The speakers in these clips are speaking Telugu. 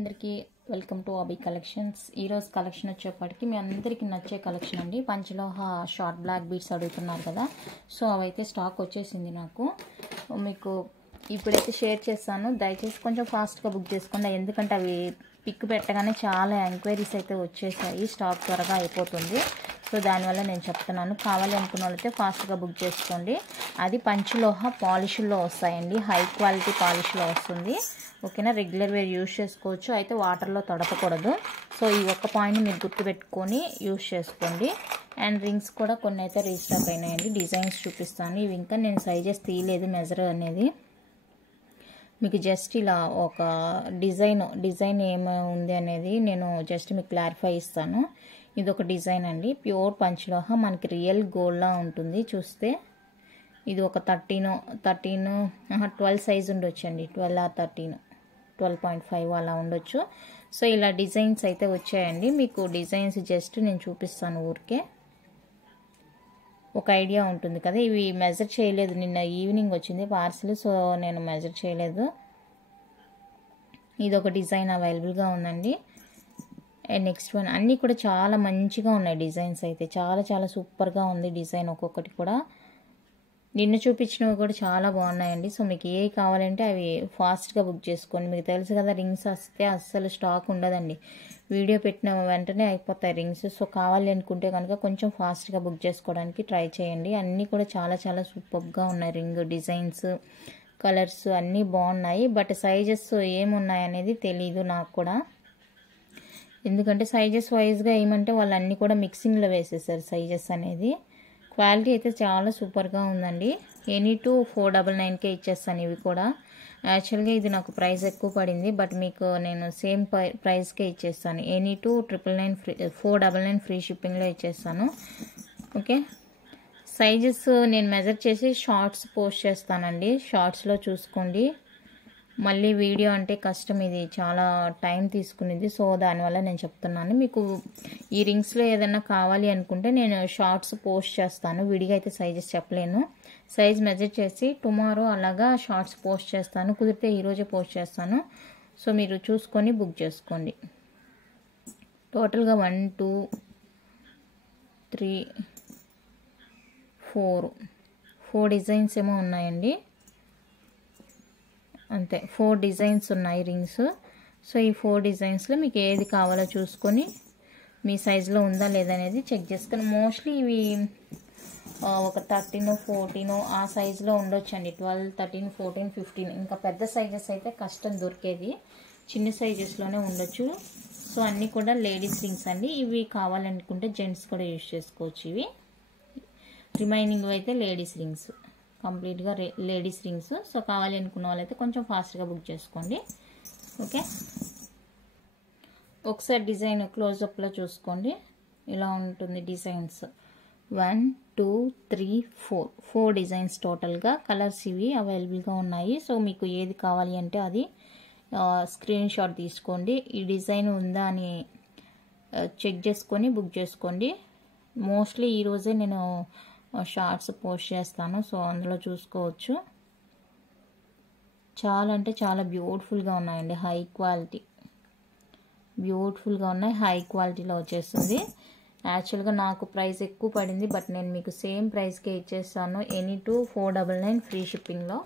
అందరికీ వెల్కమ్ టు అబీ కలెక్షన్స్. ఈరోజు కలెక్షన్ వచ్చేప్పటికి మీ అందరికీ నచ్చే కలెక్షన్ అండి. పంచలోహ షార్ట్ బ్లాక్ బీడ్స్ అడుగుతున్నారు కదా, సో అవైతే స్టాక్ వచ్చేసింది. నాకు మీకు ఇప్పుడైతే షేర్ చేస్తాను. దయచేసి కొంచెం ఫాస్ట్గా బుక్ చేసుకోండి, ఎందుకంటే అవి పిక్ పెట్టగానే చాలా ఎంక్వైరీస్ అయితే వచ్చేసాయి. స్టాక్ త్వరగా అయిపోతుంది, సో దానివల్ల నేను చెప్తున్నాను. కావాలి అనుకున్న వాళ్ళైతే ఫాస్ట్గా బుక్ చేసుకోండి. అది పంచలోహ పాలిష్లో వస్తాయండి, హై క్వాలిటీ పాలిష్లో వస్తుంది. ఓకేనా, రెగ్యులర్ వేర్ యూజ్ చేసుకోవచ్చు, అయితే వాటర్లో తడపకూడదు. సో ఈ ఒక్క పాయింట్ మీరు గుర్తుపెట్టుకొని యూజ్ చేసుకోండి. అండ్ రింగ్స్ కూడా కొన్ని అయితే రీస్టాక్ అయినాయండి. డిజైన్స్ చూపిస్తాను. ఇవి ఇంకా నేను సైజెస్ తీయలేదు, మెజర్ అనేది మీకు జస్ట్ ఇలా ఒక డిజైన్ ఏమి ఉంది అనేది నేను జస్ట్ మీకు క్లారిఫై ఇస్తాను. ఇది ఒక డిజైన్ అండి, ప్యూర్ పంచలోహ, మనకి రియల్ గోల్డ్లా ఉంటుంది. చూస్తే ఇది ఒక 12 సైజ్ ఉండొచ్చు అండి, 12 or 13, 12.5 అలా ఉండొచ్చు. సో ఇలా డిజైన్స్ అయితే వచ్చాయండి. మీకు డిజైన్స్ జస్ట్ నేను చూపిస్తాను, ఊరికే ఒక ఐడియా ఉంటుంది కదా. ఇవి మెజర్ చేయలేదు, నిన్న ఈవినింగ్ వచ్చింది పార్సిల్, సో నేను మెజర్ చేయలేదు. ఇది ఒక డిజైన్ అవైలబుల్గా ఉందండి. అండ్ నెక్స్ట్ వన్, అన్నీ కూడా చాలా మంచిగా ఉన్నాయి డిజైన్స్ అయితే, చాలా సూపర్గా ఉంది డిజైన్ ఒక్కొక్కటి కూడా. నిన్న చూపించినవి కూడా చాలా బాగున్నాయండి. సో మీకు ఏ కావాలంటే అవి ఫాస్ట్గా బుక్ చేసుకోండి. మీకు తెలుసు కదా, రింగ్స్ వస్తే అస్సలు స్టాక్ ఉండదండి, వీడియో పెట్టిన వెంటనే అయిపోతాయి రింగ్స్. సో కావాలి అనుకుంటే కనుక కొంచెం ఫాస్ట్గా బుక్ చేసుకోవడానికి ట్రై చేయండి. అన్నీ కూడా చాలా సూపర్గా ఉన్నాయి. రింగ్ డిజైన్స్, కలర్స్ అన్నీ బాగున్నాయి. బట్ సైజెస్ ఏమున్నాయి అనేది తెలీదు నాకు కూడా, ఎందుకంటే సైజెస్ వైజ్గా ఏమంటే వాళ్ళు అన్నీ కూడా మిక్సింగ్లో వేసేసారు సైజెస్ అనేది. క్వాలిటీ అయితే చాలా సూపర్గా ఉందండి. ఎనీ టు 499కే ఇచ్చేస్తాను ఇవి కూడా. యాక్చువల్గా ఇది నాకు ప్రైస్ ఎక్కువ పడింది, బట్ మీకు నేను సేమ్ ప్రైస్కే ఇచ్చేస్తాను. ఎనీ టు 499 ఫ్రీ షిప్పింగ్లో ఇచ్చేస్తాను. ఓకే, సైజెస్ నేను మెజర్ చేసి షార్ట్స్ పోస్ట్ చేస్తానండి, షార్ట్స్లో చూసుకోండి. మళ్ళీ వీడియో అంటే కష్టం, ఇది చాలా టైం తీసుకునేది, సో దానివల్ల నేను చెప్తున్నాను. మీకు ఈ రింగ్స్లో ఏదైనా కావాలి అనుకుంటే నేను షార్ట్స్ పోస్ట్ చేస్తాను, విడిగా అయితే సైజెస్ చెప్పలేను. సైజ్ మెజర్ చేసి టుమారో అలాగా షార్ట్స్ పోస్ట్ చేస్తాను, కుదిరితే ఈరోజే పోస్ట్ చేస్తాను. సో మీరు చూసుకొని బుక్ చేసుకోండి. టోటల్గా 1 2 3 4 డిజైన్స్ ఏమో ఉన్నాయండి, అంతే 4 డిజైన్స్ ఉన్నాయి రింగ్స్. సో ఈ 4 డిజైన్స్లో మీకు ఏది కావాలో చూసుకొని మీ సైజులో ఉందా లేదా అనేది చెక్ చేసుకొని, మోస్ట్లీ ఇవి ఒక 13 14 ఆ సైజులో ఉండొచ్చు అండి. 12 13 14 15, ఇంకా పెద్ద సైజెస్ అయితే కష్టం దొరికేది, చిన్న సైజెస్లోనే ఉండొచ్చు. సో అన్నీ కూడా లేడీస్ రింగ్స్ అండి. ఇవి కావాలనుకుంటే జెంట్స్ కూడా యూజ్ చేసుకోవచ్చు. ఇవి రిమైనింగ్ అయితే లేడీస్ రింగ్స్, కంప్లీట్గా లేడీస్ రింగ్స్. సో కావాలి అనుకున్న వాళ్ళైతే కొంచెం ఫాస్ట్గా బుక్ చేసుకోండి. ఓకే, ఒకసారి డిజైన్ క్లోజప్లో చూసుకోండి, ఇలా ఉంటుంది డిజైన్స్. 1 2 3 4 డిజైన్స్ టోటల్గా. కలర్స్ ఇవి అవైలబుల్గా ఉన్నాయి. సో మీకు ఏది కావాలి అంటే అది స్క్రీన్ షాట్ తీసుకోండి. ఈ డిజైన్ ఉందా అని చెక్ చేసుకొని బుక్ చేసుకోండి. మోస్ట్లీ ఈరోజే నేను షార్ట్స్ పోస్ట్ చేస్తాను, సో అందులో చూసుకోవచ్చు. చాలా అంటే చాలా బ్యూటిఫుల్గా ఉన్నాయండి, హై క్వాలిటీ, బ్యూటిఫుల్గా ఉన్నాయి, హై క్వాలిటీలో వచ్చేస్తుంది. యాక్చువల్గా నాకు ప్రైస్ ఎక్కువ పడింది, బట్ నేను మీకు సేమ్ ప్రైస్కే ఇచ్చేస్తాను. ఎనీ టు 499 ఫ్రీ షిప్పింగ్లో.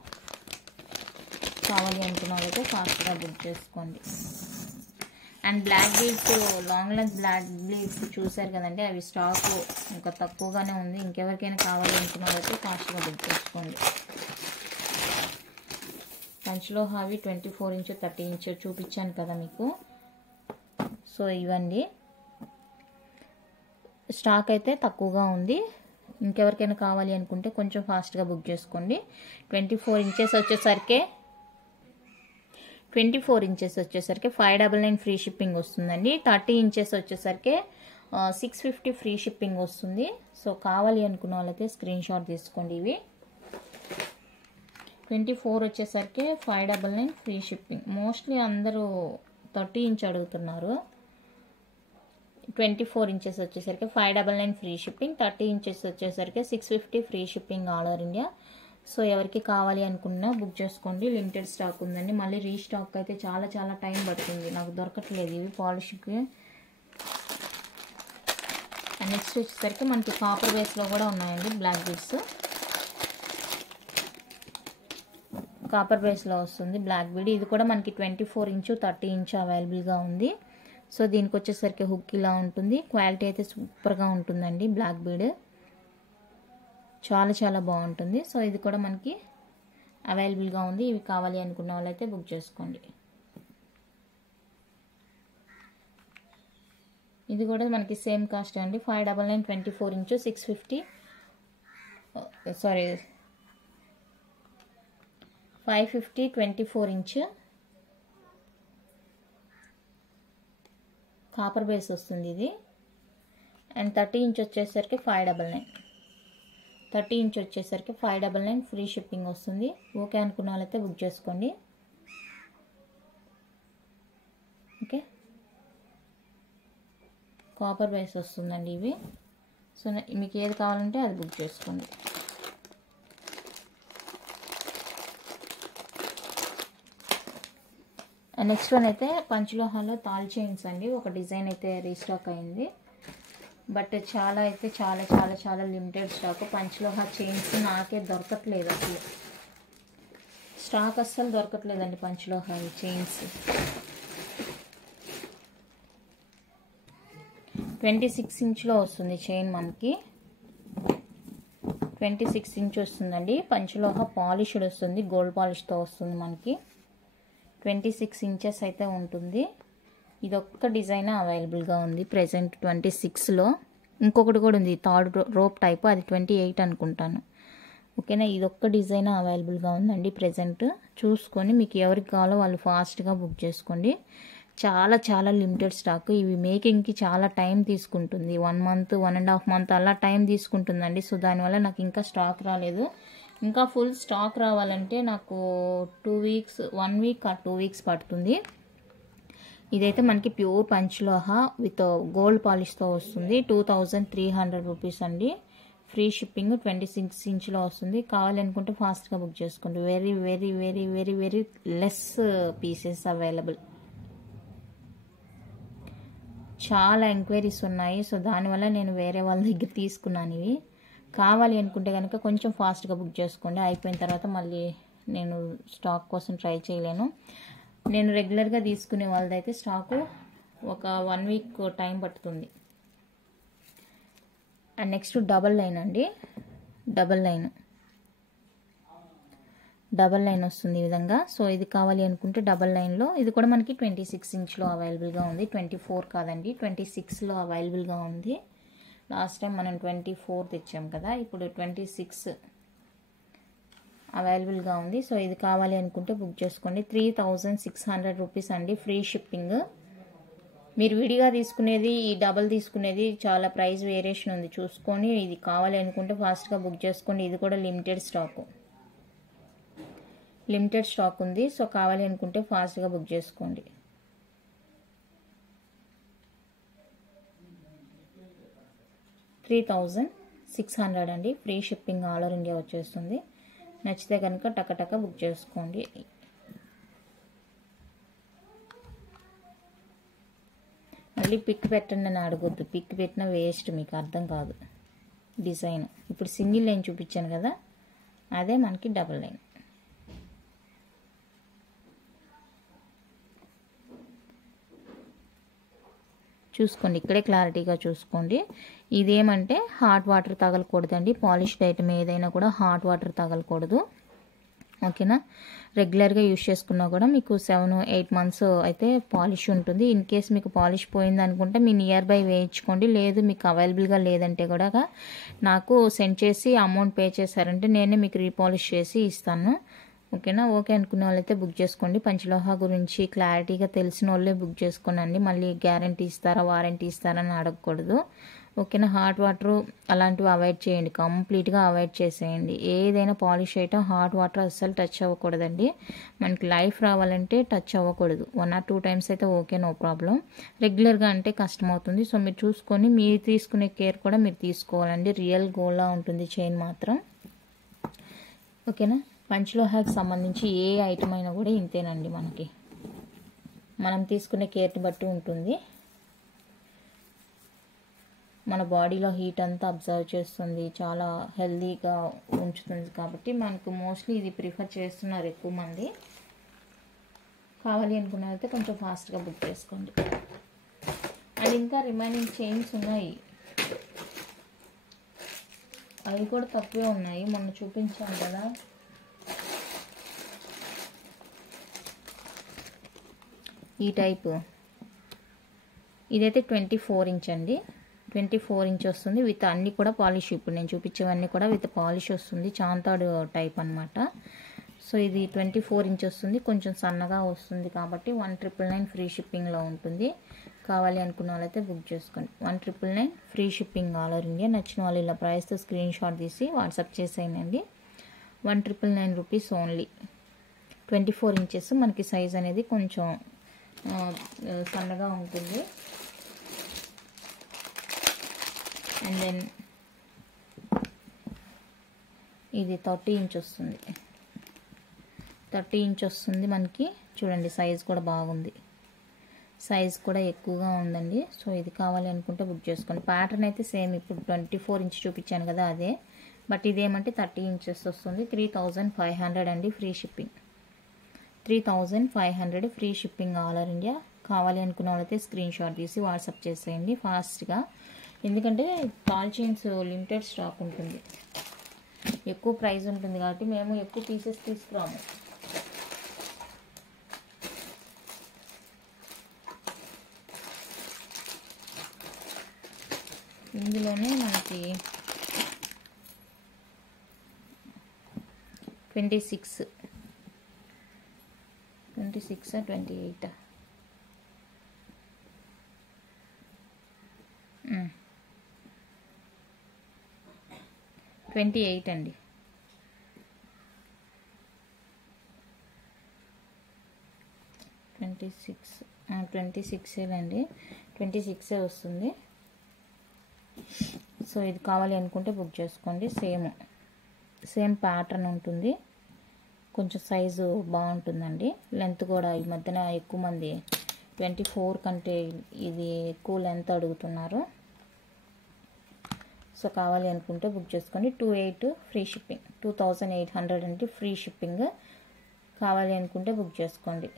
కావాలి అనుకున్న వాళ్ళైతే ఫాస్ట్గా బుక్ చేసుకోండి. And black beads, long length black beads చూసారు కదండి, అవి స్టాక్ ఇంకా తక్కువగానే ఉంది. ఇంకెవరికైనా కావాలి అనుకున్న వాళ్ళైతే ఫాస్ట్గా బుక్ చేసుకోండి. పంచలోహ అవి 24 ఇంచ్ 30 ఇంచ్ చూపించాను కదా మీకు. సో ఇవ్వండి, స్టాక్ అయితే తక్కువగా ఉంది. ఇంకెవరికైనా కావాలి అనుకుంటే కొంచెం ఫాస్ట్గా బుక్ చేసుకోండి. 24 ఇంచెస్ వచ్చేసరికి 599 ఫ్రీ షిప్పింగ్ వస్తుందండి. 30 ఇంచెస్ వచ్చేసరికి 650 ఫ్రీ షిప్పింగ్ వస్తుంది. సో కావాలి అనుకున్న వాళ్ళైతే స్క్రీన్ షాట్ తీసుకోండి. ఇవి 24 వచ్చేసరికి 599 ఫ్రీ షిప్పింగ్. మోస్ట్లీ అందరూ 30 ఇంచ్ అడుగుతున్నారు. 24 ఇంచెస్ వచ్చేసరికి 599 ఫ్రీ షిప్పింగ్, 30 ఇంచెస్ వచ్చేసరికి 650 free shipping all over India. So ఎవరికి కావాలి అనుకున్నా బుక్ చేసుకోండి, లిమిటెడ్ స్టాక్ ఉందండి. మళ్ళీ రీస్టాక్ అయితే చాలా చాలా టైం పడుతుంది, నాకు దొరకట్లేదు ఇవి పాలిష్కి. నెక్స్ట్ వచ్చేసరికి మనకి కాపర్ బేస్లో కూడా ఉన్నాయండి బ్లాక్ బీడ్స్. కాపర్ బేస్లో వస్తుంది బ్లాక్ బీడ్. ఇది కూడా మనకి 24 ఇంచు 30 ఇంచు అవైలబుల్గా ఉంది. సో దీనికి వచ్చేసరికి హుక్ ఇలా ఉంటుంది. క్వాలిటీ అయితే సూపర్గా ఉంటుందండి. బ్లాక్ బీడ్ చాలా చాలా బాగుంటుంది. సో ఇది కూడా మనకి అవైలబుల్గా ఉంది. ఇవి కావాలి అనుకున్న వాళ్ళైతే బుక్ చేసుకోండి. ఇది కూడా మనకి సేమ్ కాస్ట్ అండి. 599 24 inch 650 sorry 550 24 inch copper base వస్తుంది ఇది. అండ్ 30 ఇంచ్ వచ్చేసరికి 599. 30 ఇంచ్ వచ్చేసరికి 599 ఫ్రీ షిప్పింగ్ వస్తుంది. ఓకే అనుకున్న వాళ్ళైతే బుక్ చేసుకోండి. ఓకే, కాపర్ బేస్ వస్తుందండి ఇవి. సో మీకు ఏది కావాలంటే అది బుక్ చేసుకోండి. నెక్స్ట్ వన్ అయితే పంచలోహాలో తాల్ చైన్స్ అండి. ఒక డిజైన్ అయితే రీస్టాక్ అయింది, బట్ చాలా అయితే చాలా చాలా చాలా లిమిటెడ్ స్టాక్. పంచలోహ చైన్స్ నాకే దొరకట్లేదు, అసలు స్టాక్ అస్సలు దొరకట్లేదండి పంచలోహ చైన్స్. 26 ఇంచ్లో వస్తుంది చైన్ మనకి. 26 ఇంచ్ వస్తుందండి. పంచలోహ పాలిష్డ్ వస్తుంది, గోల్డ్ పాలిష్తో వస్తుంది మనకి. 26 ఇంచెస్ అయితే ఉంటుంది. ఇదొక్క డిజైన్ అవైలబుల్గా ఉంది ప్రెజెంట్ 26లో. ఇంకొకటి కూడా ఉంది థర్డ్ రోప్ టైప్, అది 28 అనుకుంటాను. ఓకేనా, ఇదొక్క డిజైన్ అవైలబుల్గా ఉందండి ప్రెజెంట్. చూసుకొని మీకు ఎవరికి కావాలో వాళ్ళు ఫాస్ట్గా బుక్ చేసుకోండి. చాలా చాలా లిమిటెడ్ స్టాక్. ఇవి మేకింగ్కి చాలా టైం తీసుకుంటుంది, 1 మంత్ 1.5 మంత్ అలా టైం తీసుకుంటుందండి. సో దానివల్ల నాకు ఇంకా స్టాక్ రాలేదు. ఇంకా ఫుల్ స్టాక్ రావాలంటే నాకు 2 వీక్స్ 1 వీక్ 2 వీక్స్ పడుతుంది. ఇదైతే మనకి ప్యూర్ పంచలోహ విత్ గోల్డ్ పాలిష్తో వస్తుంది. 2300 రూపీస్ అండి. Free shipping. 26 ఇంచ్లో వస్తుంది. కావాలనుకుంటే ఫాస్ట్గా బుక్ చేసుకోండి. Very very very very very less pieces available. చాలా ఎంక్వైరీస్ ఉన్నాయి, సో దానివల్ల నేను వేరే వాళ్ళ దగ్గర తీసుకున్నాను. ఇవి కావాలి అనుకుంటే కనుక కొంచెం ఫాస్ట్గా బుక్ చేసుకోండి. అయిపోయిన తర్వాత మళ్ళీ నేను స్టాక్ కోసం ట్రై చేయలేను. నేను రెగ్యులర్గా తీసుకునే వాళ్ళదైతే స్టాకు ఒక 1 వీక్ టైం పడుతుంది. అండ్ నెక్స్ట్ డబల్ లైన్ అండి. డబల్ లైన్ వస్తుంది ఈ విధంగా. సో ఇది కావాలి అనుకుంటే డబల్ లైన్లో, ఇది కూడా మనకి 26 ఇంచ్లో అవైలబుల్గా ఉంది. 24 కాదండి, 26లో అవైలబుల్గా ఉంది. లాస్ట్ టైం మనం 24 తెచ్చాం కదా, ఇప్పుడు 26 అవైలబుల్గా ఉంది. సో ఇది కావాలి అనుకుంటే బుక్ చేసుకోండి. 3600 రూపీస్ అండి. Free shipping. మీరు విడిగా తీసుకునేది, ఈ డబల్ తీసుకునేది చాలా ప్రైస్ వేరియేషన్ ఉంది, చూసుకొని ఇది కావాలి అనుకుంటే ఫాస్ట్గా బుక్ చేసుకోండి. ఇది కూడా లిమిటెడ్ స్టాక్ ఉంది. సో కావాలి అనుకుంటే ఫాస్ట్గా బుక్ చేసుకోండి. $3600 అండి. Free shipping all over India వచ్చేస్తుంది. నచ్చితే కనుక టకటక బుక్ చేసుకోండి. మళ్ళీ పిక్ పెట్టండి అని అడగొద్దు, పిక్ పెట్టిన వేస్ట్, మీకు అర్థం కాదు డిజైన్. ఇప్పుడు సింగిల్ లైన్ చూపించాను కదా, అదే మనకి డబుల్ లైన్. చూసుకోండి, ఇక్కడే క్లారిటీగా చూసుకోండి. ఇదేమంటే హాట్ వాటర్ తగలకూడదండి. పాలిష్డ్ ఐటమ్ ఏదైనా కూడా హాట్ వాటర్ తగలకూడదు. ఓకేనా, రెగ్యులర్గా యూజ్ చేసుకున్నా కూడా మీకు 7-8 మంత్స్ అయితే పాలిష్ ఉంటుంది. ఇన్ కేస్ మీకు పాలిష్ పోయింది అనుకుంటే మీ నియర్ బై వేయించుకోండి. లేదు మీకు అవైలబుల్గా లేదంటే కూడా నాకు సెండ్ చేసి అమౌంట్ పే చేశారంటే నేనే మీకు రీపాలిష్ చేసి ఇస్తాను. ఓకేనా, ఓకే అనుకునే వాళ్ళైతే బుక్ చేసుకోండి. పంచలోహ గురించి క్లారిటీగా తెలిసిన వాళ్ళే బుక్ చేసుకోనండి. మళ్ళీ గ్యారంటీ ఇస్తారా వారంటీ ఇస్తారా అని అడగకూడదు. ఓకేనా, హాట్ వాటర్ అలాంటివి అవాయిడ్ చేయండి, కంప్లీట్గా అవాయిడ్ చేసేయండి. ఏదైనా పాలిష్ ఐటమ్ హాట్ వాటర్ అస్సలు టచ్ అవ్వకూడదండి. మనకి లైఫ్ రావాలంటే టచ్ అవ్వకూడదు. 1 or 2 times అయితే ఓకే, నో ప్రాబ్లం. రెగ్యులర్గా అంటే కష్టం అవుతుంది. సో మీరు చూసుకొని మీరు తీసుకునే కేర్ కూడా మీరు తీసుకోవాలండి. రియల్ గోల్డ్లా ఉంటుంది చైన్ మాత్రం. ఓకేనా. పంచలోహాకి సంబంధించి ఏ ఐటమ్ అయినా కూడా ఇంతేనండి. మనం తీసుకునే కేర్ని బట్టి ఉంటుంది. మన బాడీలో హీట్ అంతా అబ్జర్వ్ చేస్తుంది, చాలా హెల్దీగా ఉంచుతుంది. కాబట్టి మనకు మోస్ట్లీ ఇది ప్రిఫర్ చేస్తున్నారు ఎక్కువ మంది. కావాలి అనుకున్నారైతే కొంచెం ఫాస్ట్గా బుక్ చేసుకోండి. అండ్ ఇంకా రిమైనింగ్ చైన్స్ ఉన్నాయి, అవి కూడా తక్కువే ఉన్నాయి. మొన్న చూపించాను కదా, ఈ టైపు. ఇదైతే 24 ఇంచ్ అండి. 24 ఇంచ్ వస్తుంది విత్ అన్నీ కూడా పాలిష్. ఇప్పుడు నేను చూపించేవన్నీ కూడా విత్ పాలిష్ వస్తుంది, చాంతాడు టైప్ అనమాట. సో ఇది 24 ఇంచ్ వస్తుంది, కొంచెం సన్నగా వస్తుంది. కాబట్టి 1999 ఫ్రీ షిప్పింగ్లో ఉంటుంది. కావాలి అనుకున్న వాళ్ళైతే బుక్ చేసుకోండి. 1999 free shipping all over India. నచ్చిన వాళ్ళు ఇలా ప్రైస్తో స్క్రీన్ షాట్ తీసి వాట్సాప్ చేసేయండి. 1999 రూపీస్ ఓన్లీ. 24 ఇంచెస్ మనకి సైజ్ అనేది కొంచెం సన్నగా ఉంటుంది. అండ్ దెన్ ఇది 30 ఇంచ్ వస్తుంది. 30 ఇంచ్ వస్తుంది మనకి. చూడండి సైజ్ కూడా బాగుంది, సైజ్ కూడా ఎక్కువగా ఉందండి. సో ఇది కావాలి అనుకుంటే బుక్ చేసుకోండి. ప్యాటర్న్ అయితే సేమ్ ఇప్పుడు 24 ఇంచ్ చూపించాను కదా అదే, బట్ ఇదేమంటే 30 ఇంచెస్ వస్తుంది. 3500 అండి free shipping. 3500 free shipping all over India. కావాలి అనుకున్న వాళ్ళైతే స్క్రీన్ షాట్ తీసి వాట్సాప్ చేసేయండి ఫాస్ట్గా. ఎందుకంటే టాల్ చైన్స్ లిమిటెడ్ స్టాక్ ఉంటుంది, ఎక్కువ ప్రైస్ ఉంటుంది కాబట్టి మేము ఎక్కువ పీసెస్ తీసుకురాము. ఇందులోనే మనకి 26 28 28 అండి. 26 అండి. 26 వస్తుంది. సో ఇది కావాలి అనుకుంటే బుక్ చేసుకోండి. సేమ్ ప్యాటర్న్ ఉంటుంది, కొంచెం సైజు బాగుంటుందండి. లెంత్ కూడా ఈ మధ్యన ఎక్కువ మంది 24 కంటే ఇది ఎక్కువ లెంత్ అడుగుతున్నారు. సో కావాలి అనుకుంటే బుక్ చేసుకోండి. 28 ఫ్రీ షిప్పింగ్. 2800 అంటే ఫ్రీ షిప్పింగ్. కావాలి అనుకుంటే బుక్ చేసుకోండి.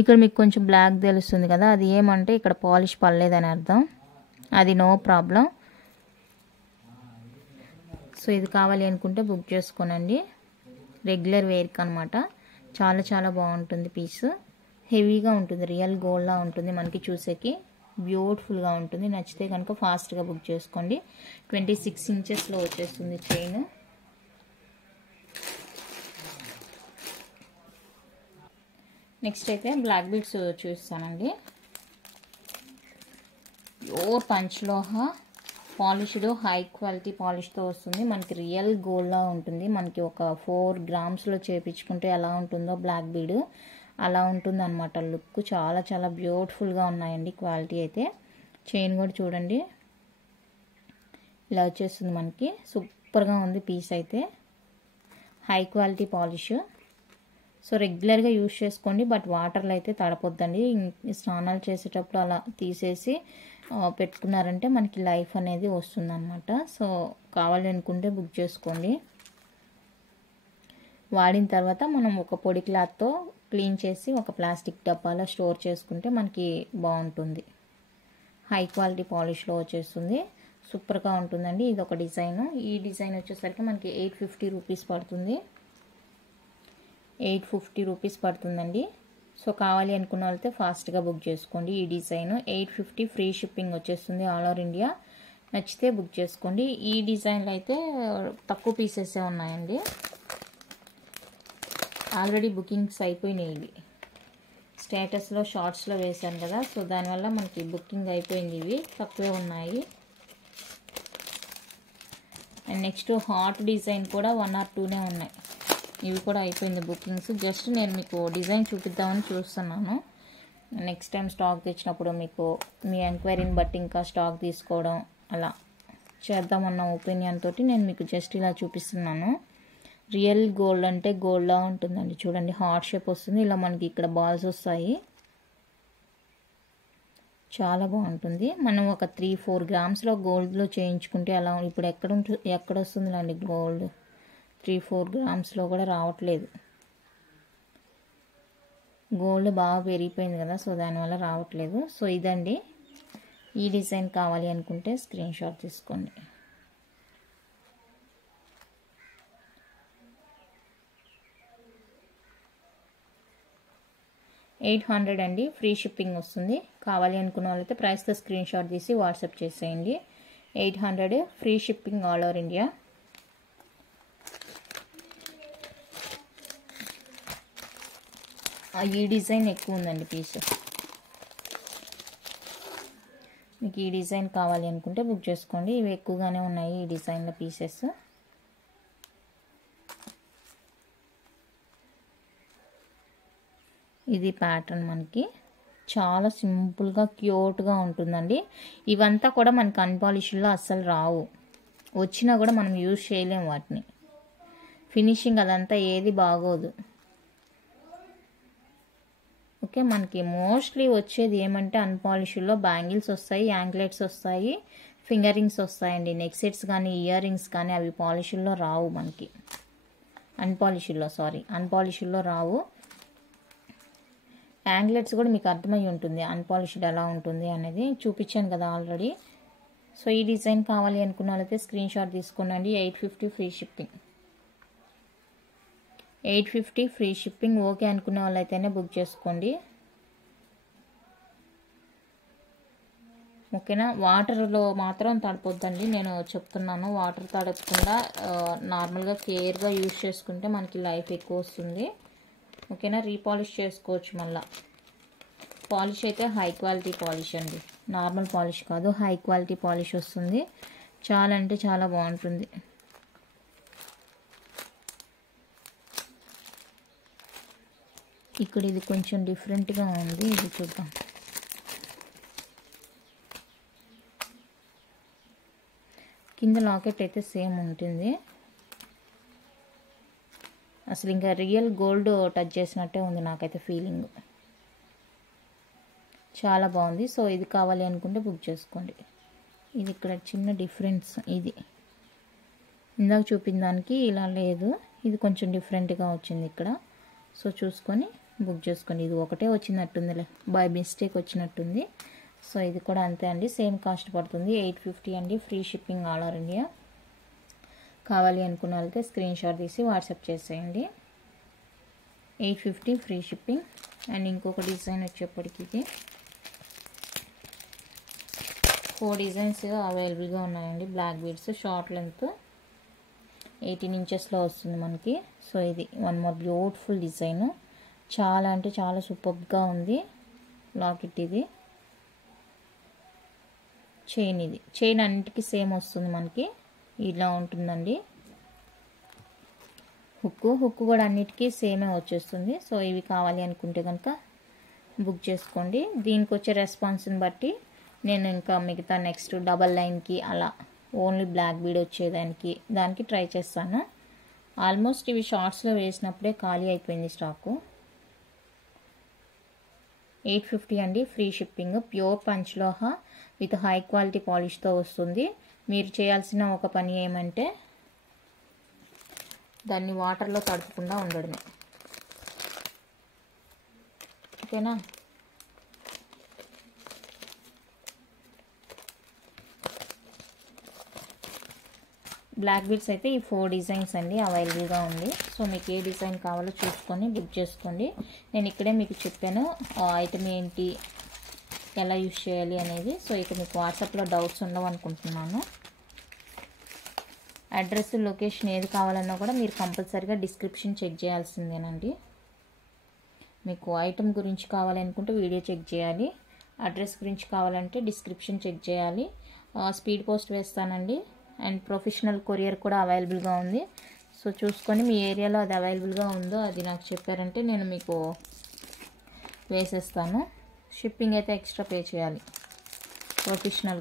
ఇక్కడ మీకు కొంచెం బ్లాక్ తెలుస్తుంది కదా, అది ఏమంటే ఇక్కడ పాలిష్ పడలేదని అర్థం, అది నో ప్రాబ్లం. సో ఇది కావాలి అనుకుంటే బుక్ చేసుకోనండి. రెగ్యులర్ వేర్కి అనమాట. చాలా చాలా బాగుంటుంది పీస్, హెవీగా ఉంటుంది, రియల్ గోల్డ్లా ఉంటుంది మనకి చూసేకి, బ్యూటిఫుల్గా ఉంటుంది. నచ్చితే కనుక ఫాస్ట్గా బుక్ చేసుకోండి. 26 ఇంచెస్లో వచ్చేస్తుంది చైన్. నెక్స్ట్ అయితే బ్లాక్ బీడ్స్ చూస్తానండి. ప్యూర్ పంచలోహ పాలిష్డ్ హై క్వాలిటీ పాలిష్తో వస్తుంది. మనకి రియల్ గోల్డ్లా ఉంటుంది. మనకి ఒక 4 గ్రామ్స్లో చేపించుకుంటే ఎలా ఉంటుందో బ్లాక్ బీడ్ అలా ఉంటుంది అనమాట. లుక్ చాలా చాలా బ్యూటిఫుల్గా ఉన్నాయండి. క్వాలిటీ అయితే చైన్ కూడా చూడండి ఇలా వచ్చేస్తుంది మనకి. సూపర్గా ఉంది పీస్ అయితే, హై క్వాలిటీ పాలిష్. సో రెగ్యులర్గా యూజ్ చేసుకోండి, బట్ వాటర్లో అయితే తడపొద్దండి. స్నానాలు చేసేటప్పుడు అలా తీసేసి పెట్టుకున్నారంటే మనకి లైఫ్ అనేది వస్తుందన్నమాట. సో కావాలి అనుకుంటే బుక్ చేసుకోండి. వాడిన తర్వాత మనం ఒక పొడి క్లాత్తో క్లీన్ చేసి ఒక ప్లాస్టిక్ డబ్బాలో స్టోర్ చేసుకుంటే మనకి బాగుంటుంది. హై క్వాలిటీ పాలిష్లో వచ్చేస్తుంది, సూపర్గా ఉంటుందండి. ఇది ఒక డిజైన్. ఈ డిజైన్ వచ్చేసరికి మనకి 850 రూపీస్ పడుతుంది. 850 రూపీస్ పడుతుందండి. సో కావాలి అనుకున్న వాళ్ళైతే ఫాస్ట్గా బుక్ చేసుకోండి. ఈ డిజైన్ 850 ఫ్రీ షిప్పింగ్ వచ్చేస్తుంది ఆల్ ఓవర్ ఇండియా. నచ్చితే బుక్ చేసుకోండి. ఈ డిజైన్లో అయితే తక్కువ పీసెసే ఉన్నాయండి, ఆల్రెడీ బుకింగ్స్ అయిపోయినాయి. ఇవి స్టేటస్లో షార్ట్స్లో వేశాను కదా, సో దానివల్ల మనకి బుకింగ్ అయిపోయింది. ఇవి తక్కువే ఉన్నాయి. అండ్ నెక్స్ట్ హాట్ డిజైన్ కూడా 1 or 2 ఉన్నాయి. ఇవి కూడా అయిపోయింది బుకింగ్స్. జస్ట్ నేను మీకు డిజైన్ చూపిద్దామని చూస్తున్నాను. నెక్స్ట్ టైం స్టాక్ తెచ్చినప్పుడు మీకు మీ ఎంక్వైరీని బట్టి ఇంకా స్టాక్ తీసుకోవడం అలా చేద్దామన్న ఒపీనియన్ తోటి నేను మీకు జస్ట్ ఇలా చూపిస్తున్నాను. రియల్ గోల్డ్ అంటే గోల్డ్లా ఉంటుందండి. చూడండి హార్ట్ షేప్ వస్తుంది, ఇలా మనకి ఇక్కడ బాల్స్ వస్తాయి. చాలా బాగుంటుంది. మనం ఒక 3-4 గ్రామ్స్లో గోల్డ్లో చేయించుకుంటే అలా ఇప్పుడు ఎక్కడ వస్తుందిలాండి గోల్డ్ 3-4 గ్రామ్స్లో కూడా రావట్లేదు. గోల్డ్ బాగా పెరిగిపోయింది కదా, సో దానివల్ల రావట్లేదు. సో ఇదండి, ఈ డిజైన్ కావాలి అనుకుంటే స్క్రీన్ షాట్ తీసుకోండి. 800 అండి, ఫ్రీ షిప్పింగ్ వస్తుంది. కావాలి అనుకున్న వాళ్ళైతే ప్రైస్తో స్క్రీన్ షాట్ తీసి వాట్సాప్ చేసేయండి. 800 free shipping all over India. ఈ డిజైన్ ఎక్కువ ఉందండి పీస్. మీకు ఈ డిజైన్ కావాలి అనుకుంటే బుక్ చేసుకోండి. ఇవి ఎక్కువగానే ఉన్నాయి ఈ డిజైన్ల పీసెస్. ఇది ప్యాటర్న్ మనకి చాలా సింపుల్గా క్యూట్గా ఉంటుందండి. ఇవంతా కూడా మనకి అన్పాలిష్లో అస్సలు రావు, వచ్చినా కూడా మనం యూజ్ చేయలేము వాటిని. ఫినిషింగ్ అదంతా ఏది బాగోదు. ఓకే, మనకి మోస్ట్లీ వచ్చేది ఏమంటే అన్పాలిష్లో బ్యాంగిల్స్ వస్తాయి, యాంక్లెట్స్ వస్తాయి, ఫింగర్ రింగ్స్ వస్తాయండి. నెక్ సెట్స్ కానీ ఇయర్ రింగ్స్ కానీ అవి పాలిష్లో రావు మనకి. అన్పాలిష్లో రావు. యాంక్లెట్స్ కూడా మీకు అర్థమై ఉంటుంది అన్పాలిష్డ్ ఎలా ఉంటుంది అనేది, చూపించాను కదా ఆల్రెడీ. సో ఈ డిజైన్ కావాలి అనుకున్న వాళ్ళైతే స్క్రీన్ షాట్ తీసుకోండి. 850 free shipping. 850 free shipping. Okay అనుకునే వాళ్ళైతేనే బుక్ చేసుకోండి. ఓకేనా, వాటర్లో మాత్రం తడపొద్దండి, నేను చెప్తున్నాను. వాటర్ తడపకుండా నార్మల్గా కేర్గా యూజ్ చేసుకుంటే మనకి లైఫ్ ఎక్కువ వస్తుంది. ఓకేనా, రీపాలిష్ చేసుకోవచ్చు. మళ్ళీ పాలిష్ అయితే హై క్వాలిటీ పాలిష్ అండి, నార్మల్ పాలిష్ కాదు, హై క్వాలిటీ పాలిష్ వస్తుంది. చాలా అంటే చాలా బాగుంటుంది. ఇక్కడ ఇది కొంచెం డిఫరెంట్గా ఉంది, ఇది చూద్దాం. కింద లాకెట్ అయితే సేమ్ ఉంటుంది. అసలు ఇంకా రియల్ గోల్డ్ టచ్ చేసినట్టే ఉంది నాకైతే ఫీలింగ్. చాలా బాగుంది. సో ఇది కావాలి అనుకుంటే బుక్ చేసుకోండి. ఇది ఇక్కడ చిన్న డిఫరెన్స్, ఇది ఇందాక చూపిన దానికి ఇలా లేదు, ఇది కొంచెం డిఫరెంట్గా వచ్చింది ఇక్కడ. సో చూసుకొని బుక్ చేసుకోండి. ఇది ఒకటే వచ్చినట్టుందిలే, బై మిస్టేక్ వచ్చినట్టుంది. సో ఇది కూడా అంతే అండి, సేమ్ కాస్ట్ పడుతుంది. 850 అండి, free shipping all over India. కావాలి అనుకున్న వాళ్ళకి స్క్రీన్ షాట్ తీసి వాట్సాప్ చేసేయండి. 850 ఫ్రీ షిప్పింగ్. అండ్ ఇంకొక డిజైన్ వచ్చేప్పటికి ఇది 4 డిజైన్స్ అవైలబుల్గా ఉన్నాయండి. బ్లాక్ బీడ్స్, షార్ట్ లెంత్ 18 ఇంచెస్లో వస్తుంది మనకి. సో ఇది వన్ మోర్ బ్యూటిఫుల్ డిజైన్, చాలా అంటే చాలా సూపర్గా ఉంది. లాకెట్ ఇది, చైన్ ఇది, చైన్ అన్నిటికీ సేమ్ వస్తుంది మనకి, ఇలా ఉంటుందండి. హుక్ కూడా అన్నిటికీ సేమే వచ్చేస్తుంది. సో ఇవి కావాలి అనుకుంటే కనుక బుక్ చేసుకోండి. దీనికి వచ్చే రెస్పాన్స్ని బట్టి నేను ఇంకా మిగతా నెక్స్ట్ డబల్ లైన్కి అలా ఓన్లీ బ్లాక్ బీడ్ దానికి ట్రై చేస్తాను. ఆల్మోస్ట్ ఇవి షార్ట్స్లో వేసినప్పుడే ఖాళీ అయిపోయింది స్టాకు. 850 అండి, ఫ్రీ షిప్పింగ్. ప్యూర్ పంచలోహ విత్ హై క్వాలిటీ పాలిష్తో వస్తుంది. మీరు చేయాల్సిన ఒక పని ఏమంటే దాన్ని వాటర్లో తడపకుండా ఉండడమే. ఓకేనా, బ్లాక్ బీడ్స్ అయితే ఈ 4 డిజైన్స్ అండి అవైలబుల్గా ఉంది. సో మీకు ఏ డిజైన్ కావాలో చూసుకొని బుక్ చేసుకోండి. నేను ఇక్కడే మీకు చెప్పాను ఐటమ్ ఏంటి, ఎలా యూజ్ చేయాలి అనేది. సో ఇక మీకు వాట్సాప్లో డౌట్స్ ఉండవు అనుకుంటున్నాను. అడ్రస్, లొకేషన్ ఏది కావాలన్నా కూడా మీరు కంపల్సరీగా డిస్క్రిప్షన్ చెక్ చేయాల్సిందేనండి. మీకు ఐటమ్ గురించి కావాలనుకుంటే వీడియో చెక్ చేయాలి, అడ్రస్ గురించి కావాలంటే డిస్క్రిప్షన్ చెక్ చేయాలి. స్పీడ్ పోస్ట్ వేస్తానండి. అండ్ ప్రొఫెషనల్ కొరియర్ కూడా అవైలబుల్గా ఉంది. సో చూసుకొని మీ ఏరియాలో అది అవైలబుల్గా ఉందో అది నాకు చెప్పారంటే నేను మీకు వేసేస్తాను. షిప్పింగ్ అయితే ఎక్స్ట్రా పే చేయాలి ప్రొఫెషనల్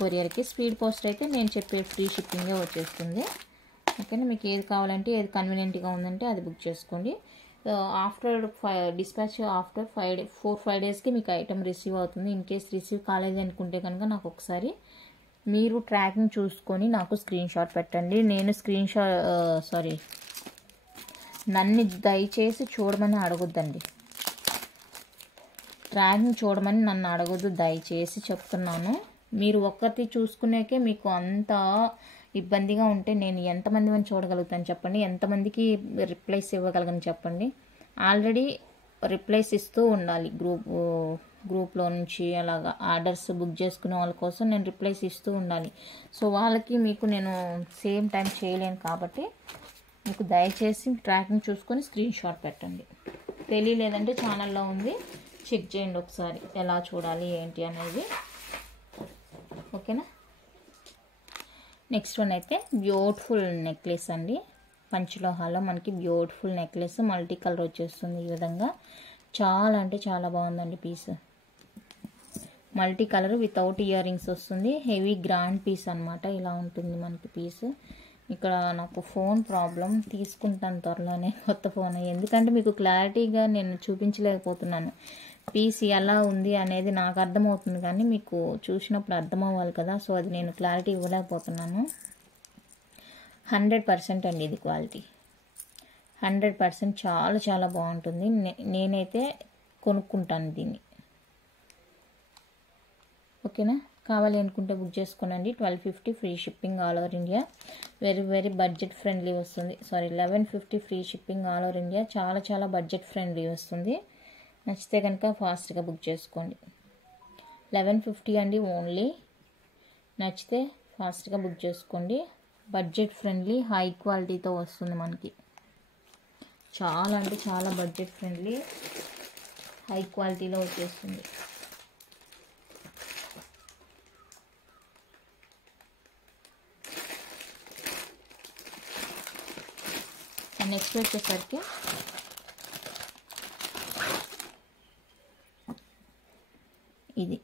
కొరియర్కి. స్పీడ్ పోస్ట్ అయితే నేను చెప్పే ఫ్రీ షిప్పింగే వచ్చేస్తుంది. ఓకేనా, మీకు ఏది కావాలంటే ఏది కన్వీనియంట్గా ఉందంటే అది బుక్ చేసుకోండి. ఆఫ్టర్ డిస్పాచ్ ఆఫ్టర్ 4-5 డేస్కి మీకు ఐటమ్ రిసీవ్ అవుతుంది. ఇన్ కేస్ రిసీవ్ కాలేదు అనుకుంటే కనుక నాకు ఒకసారి మీరు ట్రాకింగ్ చూసుకొని నాకు స్క్రీన్ షాట్ పెట్టండి. నేను నన్ను దయచేసి చూడమని అడగొద్దండి. ట్రాకింగ్ చూడమని నన్ను అడగొద్దు, దయచేసి చెప్తున్నాను. మీరు ఒక్కటి చూసుకునేకే మీకు అంత ఇబ్బందిగా ఉంటే నేను ఎంతమంది చూడగలుగుతాను చెప్పండి, ఎంతమందికి రిప్లైస్ ఇవ్వగలను చెప్పండి. ఆల్రెడీ రిప్లైస్ ఇస్తూ ఉండాలి గ్రూప్లో నుంచి అలాగా ఆర్డర్స్ బుక్ చేసుకునే వాళ్ళ కోసం నేను రిప్లైస్ ఇస్తూ ఉండాలి. సో వాళ్ళకి మీకు నేను సేమ్ టైం చేయలేను కాబట్టి మీకు దయచేసి ట్రాకింగ్ చూసుకొని స్క్రీన్ షాట్ పెట్టండి. తెలియలేదంటే ఛానల్లో ఉంది, చెక్ చేయండి ఒకసారి ఎలా చూడాలి ఏంటి అనేది. ఓకేనా. నెక్స్ట్ వన్ అయితే బ్యూటిఫుల్ నెక్లెస్ అండి. పంచలోహాలో మనకి బ్యూటిఫుల్ నెక్లెస్ మల్టీ కలర్ వచ్చేస్తుంది. ఈ విధంగా చాలా అంటే చాలా బాగుందండి piece. Multi colour without ear rings వస్తుంది. హెవీ గ్రాండ్ పీస్ అనమాట. ఇలా ఉంటుంది మనకి పీస్. ఇక్కడ నాకు ఫోన్ ప్రాబ్లం, తీసుకుంటాను త్వరలోనే కొత్త ఫోన్. ఎందుకంటే మీకు క్లారిటీగా నేను చూపించలేకపోతున్నాను. పీస్ ఎలా ఉంది అనేది నాకు అర్థమవుతుంది కానీ మీకు చూసినప్పుడు అర్థం అవ్వాలి కదా. సో అది నేను క్లారిటీ ఇవ్వలేకపోతున్నాను. 100% అండి ఇది క్వాలిటీ. 100% చాలా చాలా బాగుంటుంది. నేనైతే కొనుక్కుంటాను దీన్ని. ఓకేనా. కావాలి అనుకుంటే బుక్ చేసుకోనండి. 1250 free shipping all over India. Very budget friendly వస్తుంది. 1150 free shipping all over India. చాలా చాలా బడ్జెట్ ఫ్రెండ్లీ వస్తుంది. నచ్చితే కనుక ఫాస్ట్గా బుక్ చేసుకోండి. 1150 అండి ఓన్లీ. నచ్చితే ఫాస్ట్గా బుక్ చేసుకోండి. బడ్జెట్ ఫ్రెండ్లీ హై క్వాలిటీతో వస్తుంది మనకి. చాలా అంటే చాలా బడ్జెట్ ఫ్రెండ్లీ హై క్వాలిటీలో వచ్చేస్తుంది. నెక్స్ట్ వచ్చేసరికి ఇది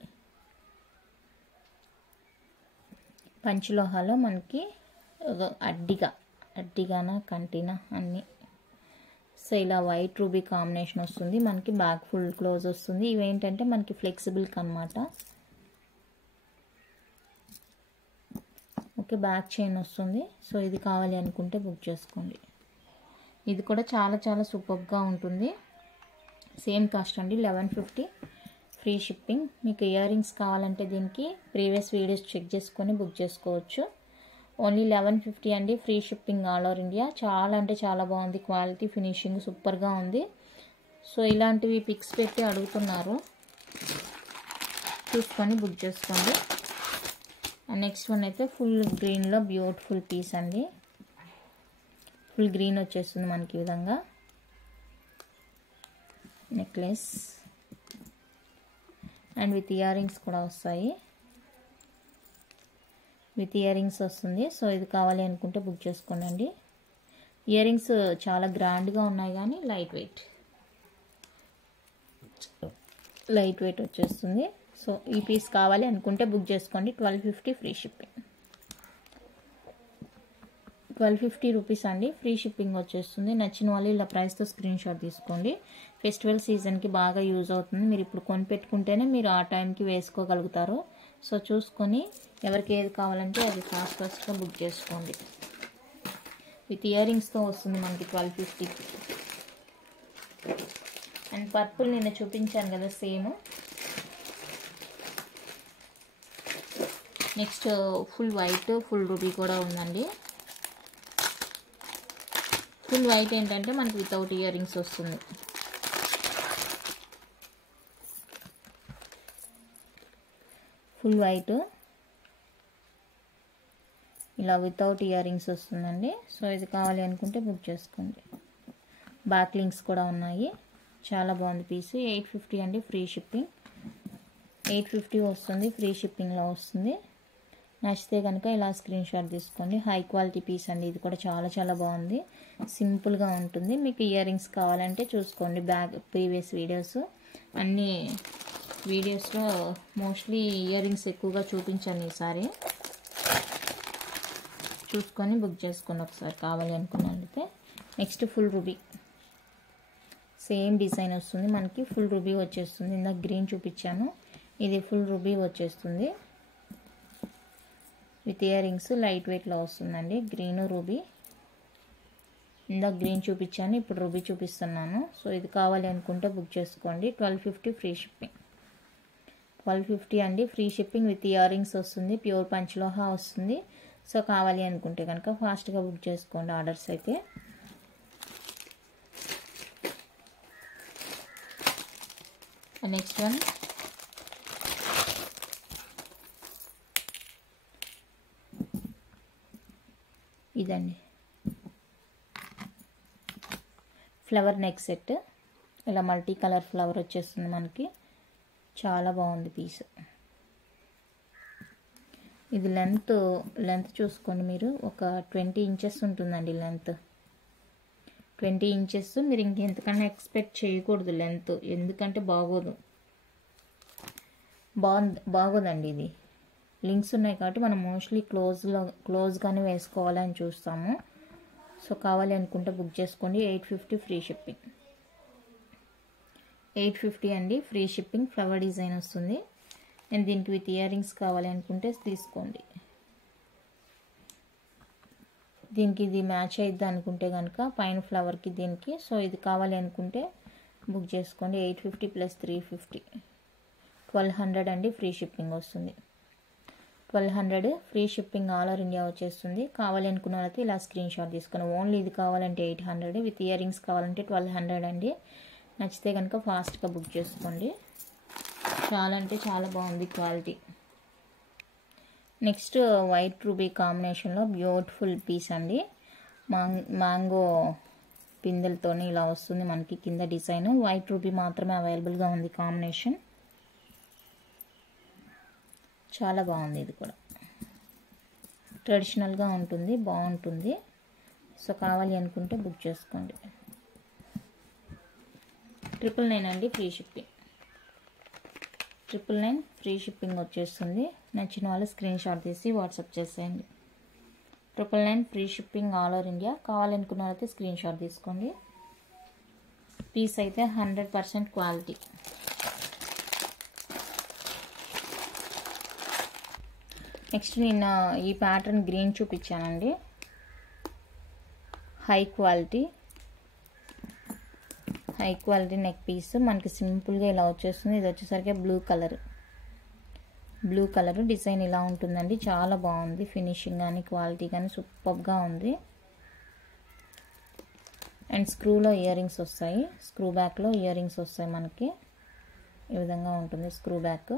పంచలోహాలో మనకి అడ్డిగానా కంటినా అన్నీ. సో ఇలా వైట్ రూబీ కాంబినేషన్ వస్తుంది మనకి. బ్యాక్ ఫుల్ క్లోజ్ వస్తుంది. ఇవేంటంటే మనకి ఫ్లెక్సిబుల్ అనమాట. ఓకే, బ్యాక్ చైన్ వస్తుంది. సో ఇది కావాలి అనుకుంటే బుక్ చేసుకోండి. ఇది కూడా చాలా చాలా సూపర్గా ఉంటుంది. సేమ్ కాస్ట్ అండి 1150 ఫ్రీ షిప్పింగ్. మీకు ఇయర్ రింగ్స్ కావాలంటే దీనికి ప్రీవియస్ వీడియోస్ చెక్ చేసుకొని బుక్ చేసుకోవచ్చు. ఓన్లీ 1150 అండి. Free shipping all over India. చాలా అంటే చాలా బాగుంది. క్వాలిటీ ఫినిషింగ్ సూపర్గా ఉంది. సో ఇలాంటివి పిక్స్ పెట్టి అడుగుతున్నారు, చూసుకొని బుక్ చేసుకోండి. నెక్స్ట్ వన్ అయితే ఫుల్ గ్రీన్లో బ్యూటిఫుల్ పీస్ అండి. ఫుల్ గ్రీన్ వచ్చేస్తుంది మనకి. ఈ విధంగా necklace and with ear rings కూడా వస్తాయి. విత్ ఇయర్ రింగ్స్ వస్తుంది. సో ఇది కావాలి అనుకుంటే బుక్ చేసుకోండి. ఇయర్ రింగ్స్ చాలా గ్రాండ్గా ఉన్నాయి కానీ లైట్ వెయిట్ వచ్చేస్తుంది. సో ఈ పీస్ కావాలి అనుకుంటే బుక్ చేసుకోండి. 1250 ఫ్రీ షిప్పింగ్. 1250 రూపీస్ అండి. ఫ్రీ షిప్పింగ్ వచ్చేస్తుంది. నచ్చిన వాళ్ళు ఇలా ప్రైస్తో స్క్రీన్ షాట్ తీసుకోండి. ఫెస్టివల్ సీజన్కి బాగా యూజ్ అవుతుంది. మీరు ఇప్పుడు కొనిపెట్టుకుంటేనే మీరు ఆ టైంకి వేసుకోగలుగుతారు. సో చూసుకొని ఎవరికి ఏది కావాలంటే అది ఫాస్ట్గా బుక్ చేసుకోండి. విత్ ఇయర్ రింగ్స్తో వస్తుంది మనకి 1250కి. అండ్ పర్పుల్ నిన్న చూపించాను కదా same. Next full white full ruby కూడా ఉందండి. ఫుల్ వైట్ ఏంటంటే మనకి వితౌట్ ఇయర్ రింగ్స్ వస్తుంది. ఫుల్ వైట్ ఇలా వితౌట్ ఇయర్ రింగ్స్ వస్తుందండి. సో ఇది కావాలి అనుకుంటే బుక్ చేసుకోండి. బ్యాక్ లింక్స్ కూడా ఉన్నాయి. చాలా బాగుంది పీస్. 850 అండి. ఫ్రీ షిప్పింగ్ 850 వస్తుంది. ఫ్రీ షిప్పింగ్లో వస్తుంది. నచ్చితే కనుక ఇలా స్క్రీన్ షాట్ తీసుకోండి. హై క్వాలిటీ పీస్ అండి. ఇది కూడా చాలా చాలా బాగుంది. సింపుల్గా ఉంటుంది. మీకు ఇయర్ రింగ్స్ కావాలంటే చూసుకోండి. ప్రీవియస్ వీడియోస్ అన్ని వీడియోస్లో మోస్ట్లీ ఇయర్ రింగ్స్ ఎక్కువగా చూపించాను. ఈసారి చూసుకొని బుక్ చేసుకోండి ఒకసారి కావాలి అనుకున్నట్లయితే. Next full ruby, same design వస్తుంది మనకి. ఫుల్ రూబీ వచ్చేస్తుంది. ఇందాక గ్రీన్ చూపించాను, ఇది ఫుల్ రూబీ వచ్చేస్తుంది విత్ ఇయర్ రింగ్స్. లైట్ వెయిట్లో వస్తుందండి. గ్రీన్ రూబీ, ఇందాక గ్రీన్ చూపించాను, ఇప్పుడు రూబీ చూపిస్తున్నాను. సో ఇది కావాలి అనుకుంటే బుక్ చేసుకోండి. 1250 ఫ్రీ షిప్పింగ్. 1250 అండి, free shipping with ear rings వస్తుంది. ప్యూర్ పంచలోహా వస్తుంది. సో కావాలి అనుకుంటే కనుక ఫాస్ట్గా బుక్ చేసుకోండి ఆర్డర్స్ అయితే. నెక్స్ట్ వన్ ఇదండి, ఫ్లవర్ నెక్ సెట్. ఇలా మల్టీ కలర్ ఫ్లవర్ వచ్చేస్తుంది మనకి. చాలా బాగుంది పీస్. ఇది లెంత్ చూసుకోండి మీరు. ఒక 20 ఇంచెస్ ఉంటుందండి లెంత్. 20 ఇంచెస్. మీరు ఇంకెంతకన్నా ఎక్స్పెక్ట్ చేయకూడదు లెంత్, ఎందుకంటే బాగోదండి. ఇది లింక్స్ ఉన్నాయి కాబట్టి మనం మోస్ట్లీ క్లోజ్గానే వేసుకోవాలని చూస్తాము. సో కావాలి అనుకుంటే బుక్ చేసుకోండి. 850 ఫ్రీ షిప్పింగ్. 850 అండి, ఫ్రీ షిప్పింగ్. ఫ్లవర్ డిజైన్ వస్తుంది. నేను దీనికి విత్ ఇయర్ రింగ్స్ కావాలి అనుకుంటే తీసుకోండి. దీనికి ఇది మ్యాచ్ అయిద్ది అనుకుంటే కనుక పైన ఫ్లవర్కి దీనికి. సో ఇది కావాలి అనుకుంటే బుక్ చేసుకోండి. 850 ప్లస్ 350, 1200 అండి, ఫ్రీ షిప్పింగ్ వస్తుంది. 1200 free shipping all over India వచ్చేస్తుంది. కావాలి అనుకున్న వాళ్ళైతే ఇలా స్క్రీన్ షాట్ తీసుకొని. ఓన్లీ ఇది కావాలంటే 800, విత్ ఇయర్ రింగ్స్ కావాలంటే 1200 అండి. నచ్చితే కనుక ఫాస్ట్గా బుక్ చేసుకోండి. చాలా అంటే చాలా బాగుంది క్వాలిటీ. నెక్స్ట్ వైట్ రూబీ కాంబినేషన్లో బ్యూటిఫుల్ పీస్ అండి. మ్యాంగో పిందెలతోని ఇలా వస్తుంది మనకి కింద డిజైన్. వైట్ రూబీ మాత్రమే అవైలబుల్గా ఉంది కాంబినేషన్. చాలా బాగుంది. ఇది కూడా ట్రెడిషనల్గా ఉంటుంది, బాగుంటుంది. సో కావాలి అనుకుంటే బుక్ చేసుకోండి. 999 అండి, ఫ్రీ షిప్పింగ్. 999 ఫ్రీ షిప్పింగ్ వచ్చేస్తుంది. నచ్చిన వాళ్ళు స్క్రీన్ షాట్ తీసి వాట్సాప్ చేసేయండి. 999 free shipping all over India. కావాలనుకున్న వాళ్ళైతే స్క్రీన్ షాట్ తీసుకోండి. పీస్ అయితే 100% క్వాలిటీ. నెక్స్ట్ నేను ఈ ప్యాటర్న్ గ్రీన్ చూపించానండి. హై క్వాలిటీ నెక్ పీస్ మనకి సింపుల్గా ఇలా వచ్చేస్తుంది. ఇది వచ్చేసరికి బ్లూ కలర్ డిజైన్ ఇలా ఉంటుందండి. చాలా బాగుంది. ఫినిషింగ్ కానీ క్వాలిటీ కానీ సూపర్గా ఉంది. అండ్ స్క్రూలో ఇయర్ రింగ్స్ వస్తాయి. స్క్రూ బ్యాక్లో ఇయర్ రింగ్స్ వస్తాయి మనకి. ఈ విధంగా ఉంటుంది స్క్రూ బ్యాక్.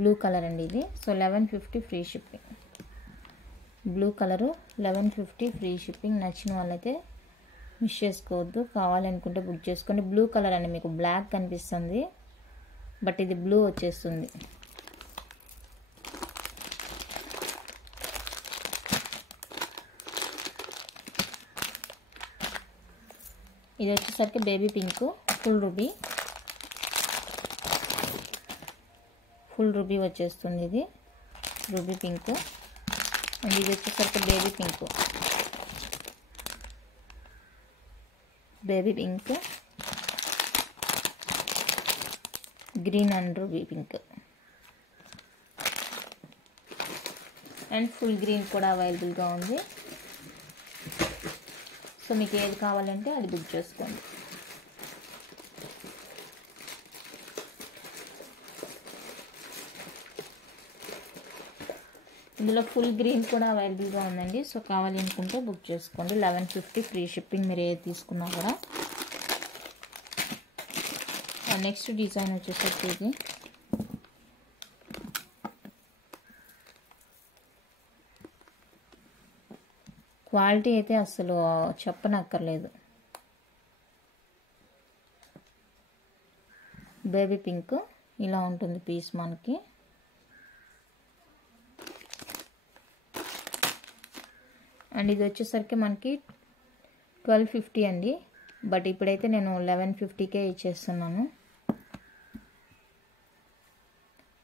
బ్లూ కలర్ అండి ఇది. So 1150 free shipping. Blue colour 1150 free shipping. నచ్చిన వాళ్ళైతే మిస్ చేసుకోవద్దు. కావాలనుకుంటే బుక్ చేసుకోండి. బ్లూ కలర్ అండి, మీకు బ్లాక్ కనిపిస్తుంది బట్ ఇది బ్లూ వచ్చేస్తుంది. ఇది వచ్చేసరికి బేబీ పింక్ ఫుల్ రూబీ వచ్చేస్తుంది. ఇది రూబీ పింక్. అండ్ ఇది వచ్చేసరికి baby pink, green and ruby pink. And full green కూడా అవైలబుల్గా ఉంది. సో మీకు ఏది కావాలంటే అది బుక్ చేసుకోండి. ఇందులో ఫుల్ గ్రీన్ కూడా అవైలబుల్గా ఉందండి. సో కావాలి అనుకుంటే బుక్ చేసుకోండి. 1150 ఫ్రీ షిప్పింగ్ మీరు ఏది తీసుకున్నా కూడా. నెక్స్ట్ డిజైన్ వచ్చేసరికి ఇది క్వాలిటీ అయితే అసలు చెప్పనక్కర్లేదు. బేబీ పింక్ ఇలా ఉంటుంది పీస్ మనకి. అండ్ ఇది వచ్చేసరికి మనకి 1250 అండి. బట్ ఇప్పుడైతే నేను 1150కే ఇచ్చేస్తున్నాను.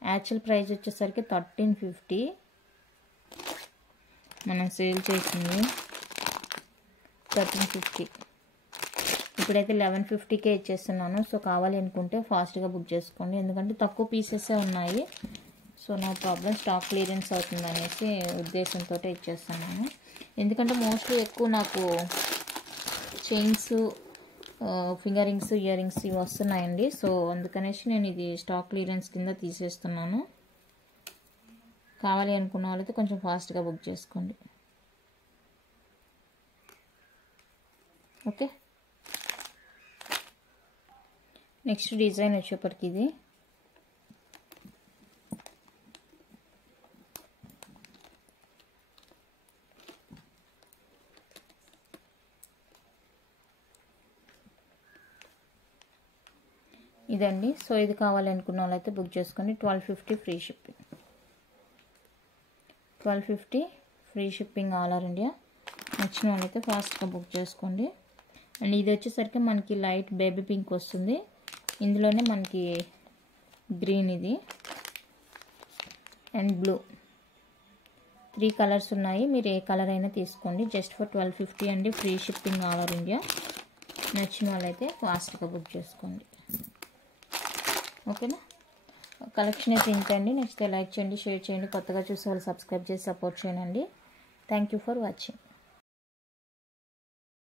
యాక్చువల్ ప్రైస్ వచ్చేసరికి 1350. మనం సేల్ చేసింది 1350. ఇప్పుడైతే 1150కే ఇచ్చేస్తున్నాను. సో కావాలి అనుకుంటే ఫాస్ట్గా బుక్ చేసుకోండి, ఎందుకంటే తక్కువ పీసెసే ఉన్నాయి. So no problem, stock clearance అవుతుంది అనేసి ఉద్దేశంతో ఇచ్చేస్తున్నాను. ఎందుకంటే మోస్ట్లీ ఎక్కువ నాకు chains, finger rings, ear rings ఇవి వస్తున్నాయండి. సో అందుకనేసి నేను ఇది స్టాక్ క్లియరెన్స్ కింద తీసేస్తున్నాను. కావాలి అనుకున్న వాళ్ళైతే కొంచెం ఫాస్ట్గా బుక్ చేసుకోండి. ఓకే, నెక్స్ట్ డిజైన్ వచ్చేప్పటికి ఇది ఇదండి. సో ఇది కావాలి అనుకున్న వాళ్ళైతే బుక్ చేసుకోండి. 1250 free shipping. 1250 free shipping all over India. నచ్చిన వాళ్ళైతే ఫాస్ట్గా బుక్ చేసుకోండి. అండ్ ఇది వచ్చేసరికి మనకి లైట్ బేబీ పింక్ వస్తుంది. ఇందులోనే మనకి గ్రీన్ ఇది అండ్ బ్లూ 3 కలర్స్ ఉన్నాయి. మీరు ఏ కలర్ అయినా తీసుకోండి. జస్ట్ ఫర్ 1250 అండి, free shipping all over India. నచ్చిన వాళ్ళైతే ఫాస్ట్గా బుక్ చేసుకోండి. ఓకేనా, కలెక్షన్ అయితే ఇంతండి. నచ్చితే లైక్ చేయండి, షేర్ చేయండి. కొత్తగా చూసే వాళ్ళు సబ్స్క్రైబ్ చేసి సపోర్ట్ చేయండి. Thank you for watching.